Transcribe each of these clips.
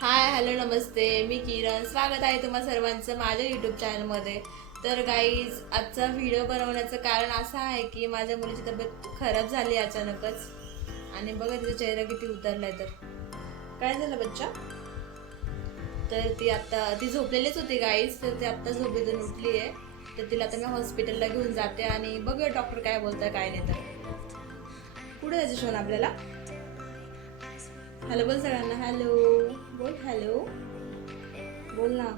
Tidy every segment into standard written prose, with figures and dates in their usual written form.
Hi hello नमस्ते, मी किरण. स्वागत आहे तुम्हा सर्वांचं माझ्या यूट्यूब चॅनलमध्ये. तर गाईज, आजचा व्हिडिओ बनवण्याचं कारण असं आहे की माझ्या मुलीची तब्येत खराब झाली अचानकच. आणि बघा तिचा चेहरा किती उतरलाय. तर काय झालं बच्चा? तर ती झोपलेलीच होती गाईज. तर ती आत्ता झोपेतून उठली आहे. तर तिला आता मी हॉस्पिटलला घेऊन जाते आणि बघूया डॉक्टर काय बोलताय काय नाही. तर कुठे जायचं शोन आपल्याला? हॅलो बोल सगळ्यांना. हॅलो बोल. हॅलो बोल ना.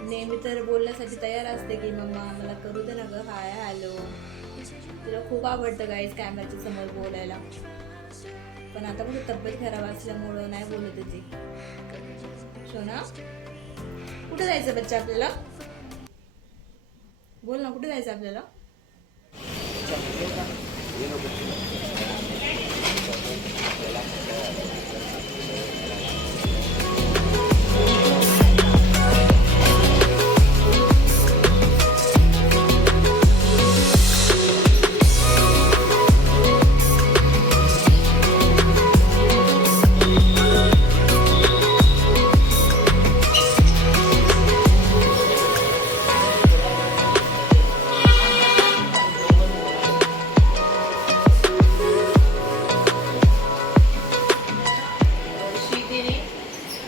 नेहमी तर बोलण्यासाठी तयार असते की मम्मा मला करू दे ना ग हाय हॅलो. तिला खूप आवडतं गाईज कॅमेऱ्याच्या समोर बोलायला. पण आता कुठे तब्येत खराब असल्यामुळं नाही बोलत ती. शोना कुठे जायचं बच्चा आपल्याला? बोल ना कुठे जायचं आपल्याला?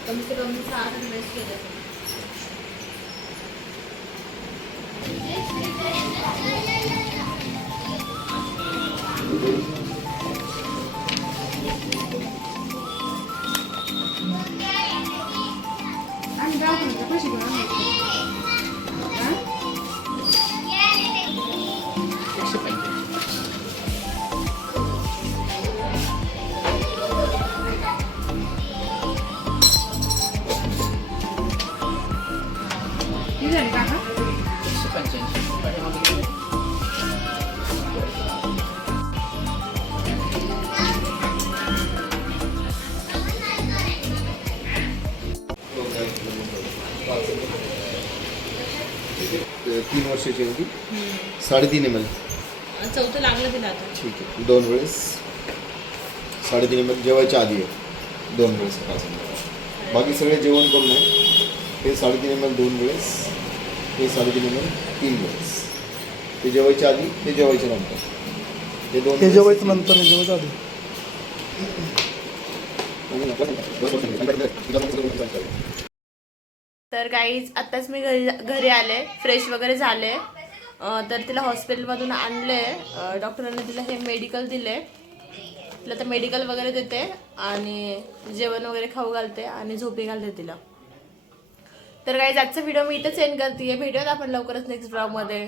कम से कम 7 इन्वेस्ट केलं. आणि गावाकडे पैसे घेऊन तीन वर्षाची होती. 3.5 ml. चौथं लागलं तिला आता. ठीक आहे. 2 वेळेस 3.5 ml जेवायच्या आधी आहे. 2 वेळेस बाकी सगळे जेवण करून आहे. हे 3.5 ml 2 वेळेस, हे 3.5 ml 3 वेळेस. ते जेवायच्या आधी, ते जेवायच्या नंतर. ते जेवायचं नंतर जेवायचं आधी. तर गाईज आत्ताच मी घरी आले, फ्रेश वगैरे झाले. तर तिला हॉस्पिटलमधून आणले. डॉक्टरांनी तिला हे मेडिकल दिले. तिला तर मेडिकल वगैरे देते आणि जेवण वगैरे खाऊ घालते आणि झोपी घालते तिला. तर गाईज आजचा व्हिडिओ मी इथेच एंड करते. भेटूयात आपण लवकरच नेक्स्ट ब्लॉगमध्ये.